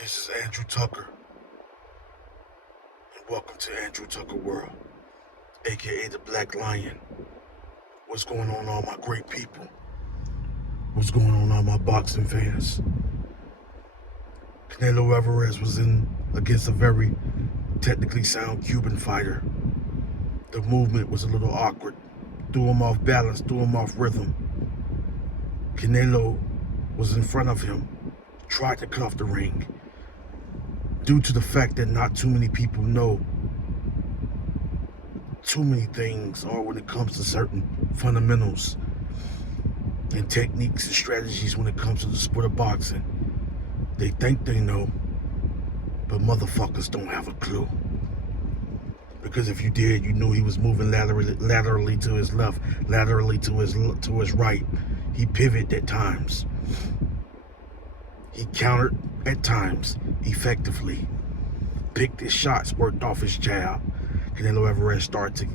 This is Andrew Tucker, and welcome to Andrew Tucker World, aka the Black Lion. What's going on, all my great people? What's going on, all my boxing fans? Canelo Alvarez was in against a very technically sound Cuban fighter. The movement was a little awkward, threw him off balance, threw him off rhythm. Canelo was in front of him, tried to cut off the ring, due to the fact that not too many people know too many things, or when it comes to certain fundamentals and techniques and strategies when it comes to the sport of boxing. They think they know, but motherfuckers don't have a clue. Because if you did, you knew he was moving laterally to his left, laterally to his right. He pivoted at times. He countered at times effectively. Picked his shots, worked off his jab. Canelo Alvarez started to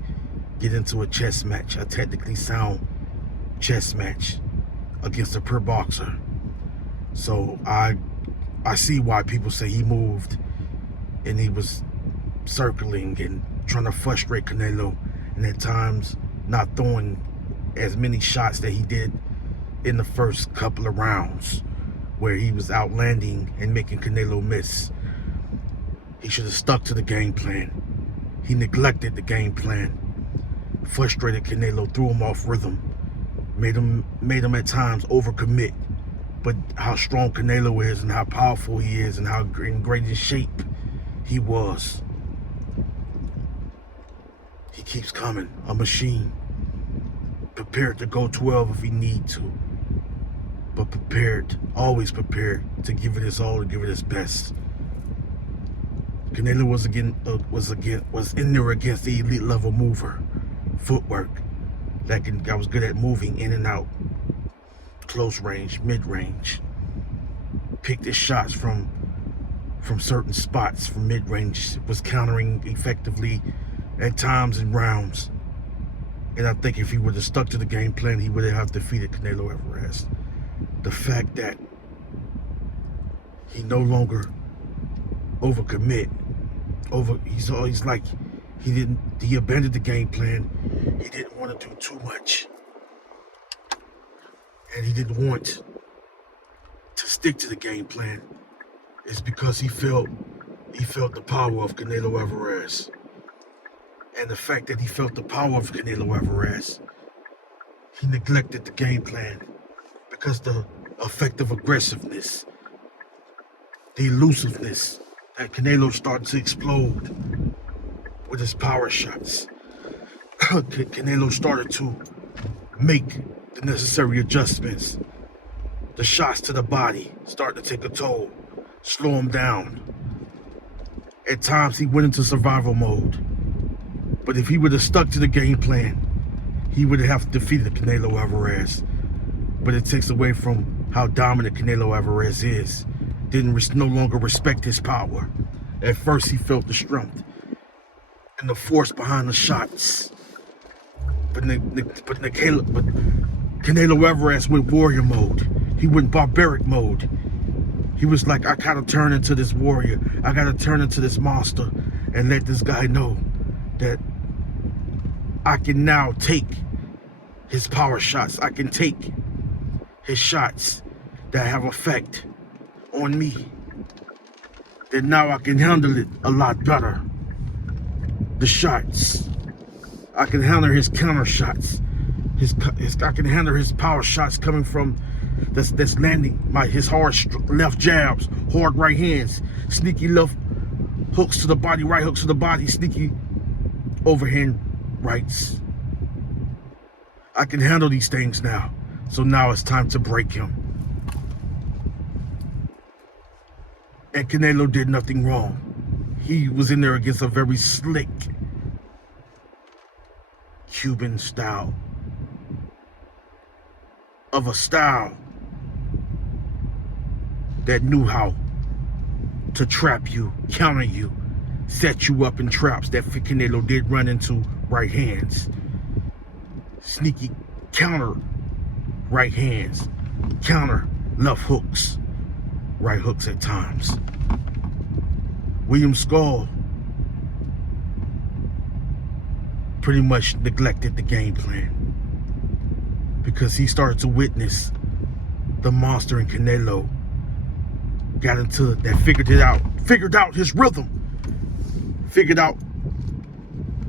get into a chess match, a technically sound chess match against a pure boxer. So I see why people say he moved and he was circling and trying to frustrate Canelo, and at times not throwing as many shots that he did in the first couple of rounds, where he was outlanding and making Canelo miss. He should have stuck to the game plan. He neglected the game plan, frustrated Canelo, threw him off rhythm, made him at times overcommit. But how strong Canelo is and how powerful he is and how in great shape he was. He keeps coming, a machine, prepared to go 12 if he need to, but prepared, always prepared to give it his all, to give it his best. Canelo was in there against the elite level mover, footwork that was good at moving in and out, close range, mid range. Picked his shots from certain spots, from mid range. Was countering effectively at times in rounds. And I think if he would have stuck to the game plan, he would have defeated Canelo Alvarez. The fact that he no longer overcommit, he's like he abandoned the game plan. He didn't want to do too much, and he didn't want to stick to the game plan. It's because he felt the power of Canelo Alvarez, and the fact that he felt the power of Canelo Alvarez, he neglected the game plan, because the effective aggressiveness, the elusiveness that Canelo started to explode with his power shots. Canelo started to make the necessary adjustments. The shots to the body started to take a toll, slow him down. At times he went into survival mode. But if he would have stuck to the game plan, he would have defeated Canelo Alvarez. But it takes away from how dominant Canelo Alvarez is. No longer respect his power. At first he felt the strength and the force behind the shots. But Canelo Alvarez went warrior mode. He went barbaric mode. He was like, I gotta turn into this warrior. I gotta turn into this monster and let this guy know that I can now take his power shots. I can take his shots that have effect on me. That now I can handle it a lot better. The shots. I can handle his counter shots. I can handle his power shots coming from that's landing his hard left jabs, hard right hands, sneaky left hooks to the body, right hooks to the body, sneaky overhand rights. I can handle these things now. So now it's time to break him. And Canelo did nothing wrong. He was in there against a very slick Cuban style. Of a style that knew how to trap you, counter you, set you up in traps that Canelo did run into right hands. Sneaky counter right hands, counter left hooks, right hooks at times. William Skull pretty much neglected the game plan because he started to witness the monster in Canelo got into that, figured out his rhythm, figured out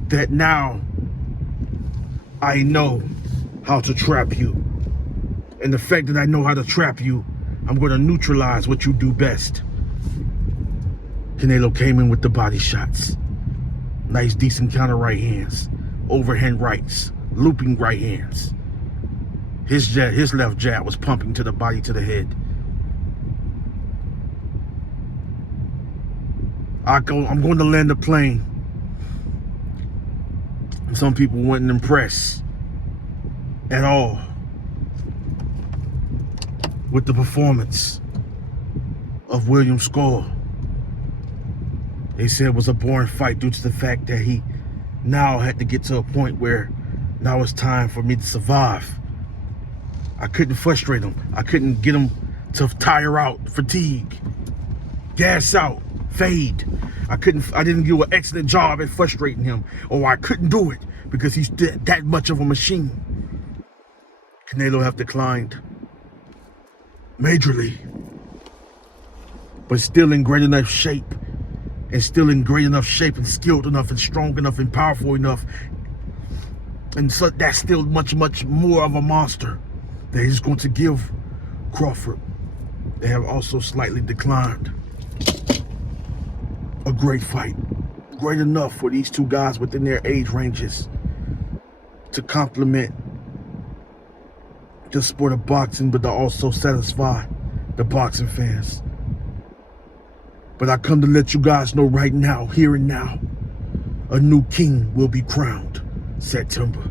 that now I know how to trap you. And the fact that I know how to trap you, I'm going to neutralize what you do best. Canelo came in with the body shots. Nice, decent counter right hands, overhand rights, looping right hands. His left jab was pumping to the body, to the head. I'm going to land the plane. Some people weren't impressed at all with the performance of William Skull. They said it was a boring fight due to the fact that he now had to get to a point where now it's time for me to survive. I couldn't frustrate him. I couldn't get him to tire out, fatigue, gas out, fade. I didn't do an excellent job at frustrating him, or I couldn't do it because he's that much of a machine. Canelo have declined majorly, but still in great enough shape, and skilled enough and strong enough and powerful enough, and so that's still much more of a monster that he's going to give Crawford. They have also slightly declined. A great fight, great enough for these two guys within their age ranges to complement the sport of boxing, but to also satisfy the boxing fans. But I come to let you guys know right now, here and now, a new king will be crowned September.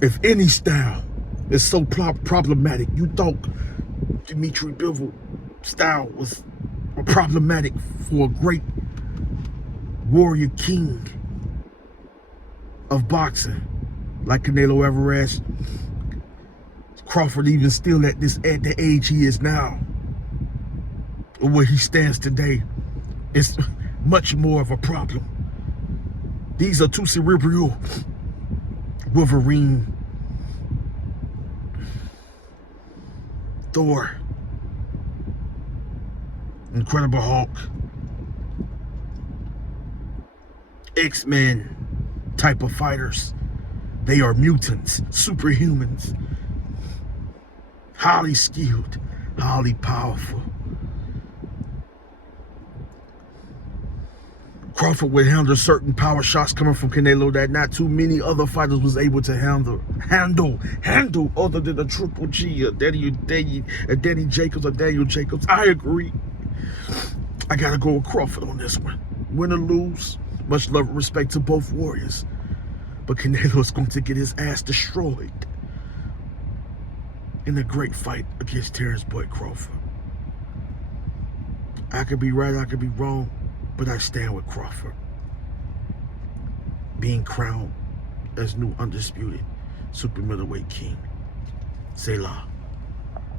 If any style is so problematic, you thought Dimitri Bivol style was problematic for a great warrior king of boxing like Canelo Alvarez, Crawford, even still at the age he is now, or where he stands today, is much more of a problem. These are two cerebral Wolverine, Thor, Incredible Hulk, X-Men type of fighters. They are mutants, superhumans, highly skilled, highly powerful. Crawford would handle certain power shots coming from Canelo that not too many other fighters was able to handle other than a Triple G, or Danny Jacobs, or Daniel Jacobs. I agree. I gotta go with Crawford on this one. Win or lose, much love and respect to both warriors. But Canelo is going to get his ass destroyed in a great fight against Terrence Boyd Crawford. I could be right, I could be wrong, but I stand with Crawford being crowned as new undisputed super middleweight king. Selah.